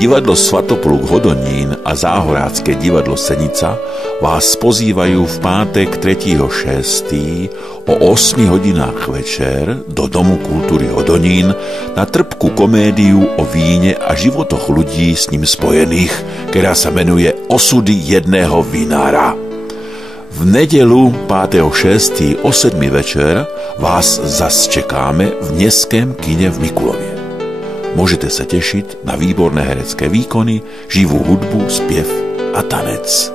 Divadlo Svatopluk Hodonín a Záhorácké divadlo Senica vás pozývajú v pátek 3.6. o 8 hodinách večer do Domu kultúry Hodonín na trpkú komédiu o víne a životoch ľudí s ním spojených, ktorá sa menuje Osudy jedného vinára. V nedeľu 5.6. o 7 večer vás zas čekáme v Mestském kine v Mikulovie. Môžete sa tešiť na výborné herecké výkony, živú hudbu, spev a tanec.